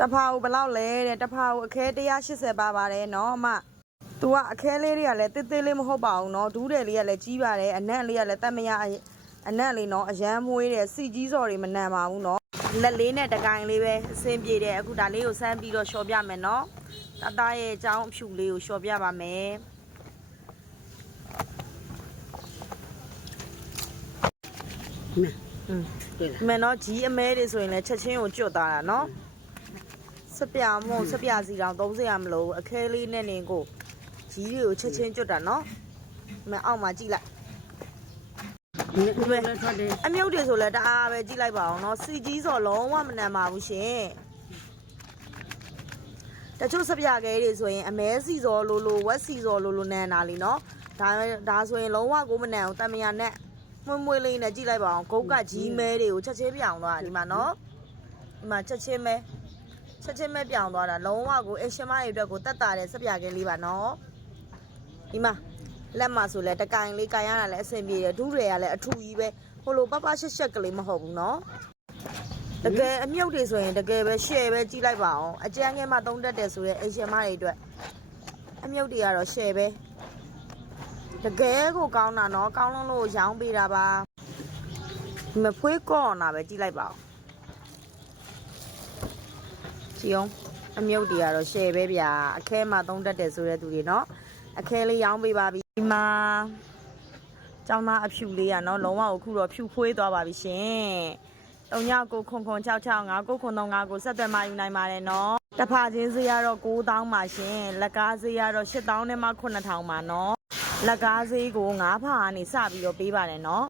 တဖာကိုဘယ်လောက်လဲတဲ့တဖာကိုအခဲ180ပါပါတယ်နော်အမသူကအခဲလေးတွေကလည်းတစ်သေးလေးမဟုတ်ပါဘူးနော်ဒူးတယ်လေးကလည်းကြီးပါတယ်အနံ့လေးကလည်းတတ်မရအနံ့လေးနော်အရန်မွေးတယ်စီကြီးစော်တွေမနံပါဘူးနော်လက်လေးနဲ့တကိုင်လေးပဲအဆင်ပြေတယ်အခုဒါလေးကိုစမ်းပြီးတော့လျှော်ပြမယ်နော်တတရဲ့အကြောင်းအဖြူလေးကိုလျှော်ပြပါမယ်မနော်ကြီးအမဲတွေဆိုရင်လည်းချက်ချင်းကိုကျွတ်သွားတာနော်စပြမို့စပြစီတောင်30ရမလို့အခဲလေးနဲ့နေကိုကြီးတွေကိုချက်ချင်းကျွတ်တာနော်မအောက်မှာကြည့်လိုက်အမြုပ်တွေဆိုလဲတအားပဲကြည့်လိုက်ပါအောင်နော်စီကြီးဆိုလုံးဝမနံပါဘူးရှင်တချို့စပြခဲတွေဆိုရင်အမဲစီစောလိုဝက်စီစောလိုနံတာလीနော်ဒါဆိုရင်လုံးဝကိုမနံအောင်တမယာနဲ့မွေးလေးနဲ့ကြည့်လိုက်ပါအောင်ဂုတ်ကကြီးမဲတွေကိုချက်ချင်းပြောင်းသွားဒီမှာနော်ဒီမှာချက်ချင်းမဲပြောင်းသွားတာလုံးဝကိုအရှင်မတွေအတွက်ကိုတက်တာတဲ့စပြခဲလေးပါနော်ဒီမှာလက်မှာဆိုလဲတကိုင်လေးကိုင်ရတာလည်းအဆင်ပြေတယ်ဒူးတွေကလည်းအထူကြီးပဲဟိုလိုပပရှက်ကလေးမဟုတ်ဘူးနော်တကယ်အမြုပ်တွေဆိုရင်တကယ်ပဲရှယ်ပဲကြည့်လိုက်ပါအောင်အကျန်းငယ်မှသုံးတတ်တယ်ဆိုရဲအရှင်မတွေအတွက်အမြုပ်တွေကတော့ရှယ်ပဲတကယ်ကိုကောင်းတာနော်ကောင်းလုံးလို့ရောင်းပေးတာပါမဖွေးကော့နာပဲကြည့်လိုက်ပါဦးကြည့်အောင်အမြုပ်တွေကတော့ရှယ်ပဲဗျာအခဲမှသုံးတတ်တယ်ဆိုတဲ့သူတွေနော်အခဲလေးရောင်းပေးပါပြီဒီမှာကျောင်းသားအဖြူလေးอ่ะနော်လုံးဝအခုတော့ဖြူဖွေးသွားပါပြီရှင်399669699359ကိုဆက်သွယ်မှယူနိုင်ပါတယ်နော်တဖာချင်းဈေးကတော့9000ပါရှင်လက်ကားဈေးကတော့8000နဲ့မှ9000ပါနော်လက်ကားဈေးကို9ဖာကနေစပြီးတော့ပေးပါတယ်နော်